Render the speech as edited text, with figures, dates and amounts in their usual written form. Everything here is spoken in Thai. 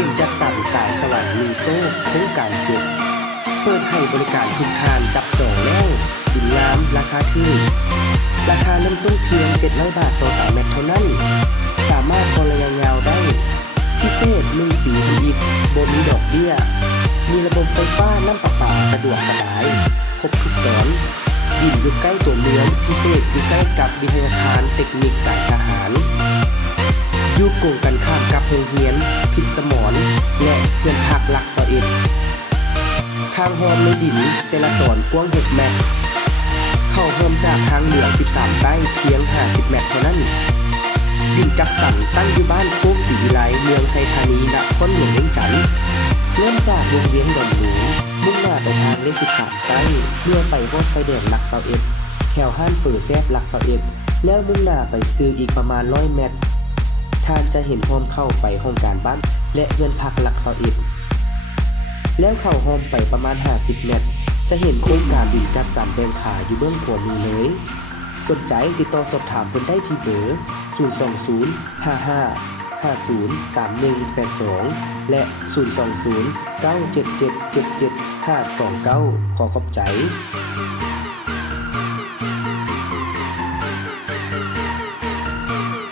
ดินจัดสรรสายสวรรค์มีโซ่โครงการ7เปิดให้บริการทุกทานจับจองแล้วดินน้ำราคาถูกราคาเริ่มต้นเพียง700 บาทต่อตารางเมตรเท่านั้นสามารถผ่อนระยะยาวได้พิเศษ1 ปีอีกบ่มีดอกเบี้ยมีระบบไฟฟ้าน้ำประปาสะดวกสบายครบทุกตอนดินอยู่ใกล้ตัวเมืองพิเศษอยู่ใกล้กับวิทยาคารเทคนิคการทหารอยู่โกงกันข้ามกับโรงเรียนพิษสมรและเพื่อนพักหลัก21ทางหอมในดินแต่ละตอนกว้าง6 เมตรเข้าหอมจากทางเหนือ13 ใต้เพียง50 เมตรเท่านั้นดินจักสันตั้งอยู่บ้านโคกศรีวิไลเมืองไซธานีนครหลวงเวียงจันทน์เริ่มจากวงเวียนดอนหนูมุ่งหน้าไปทางเลข13 ใต้เพื่อไปฮอดไฟแดงหลัก21แถวห้านเฟอแซบหลัก21แล้วมุ่งหน้าไปซื้ออีกประมาณ100 เมตรท่านจะเห็นหอมเข้าไปห้องการบ้านและเงินพักหลัก21แล้วเข้าหอมไปประมาณ50 เมตรจะเห็นโครงการดินจัดสรรแบ่งขายอยู่เบื้องขวามือเลยสนใจติดต่อสอบถามเพิ่นได้ที่เบอร์020 55 50 3182และ020 977 77 529ขอขอบใจ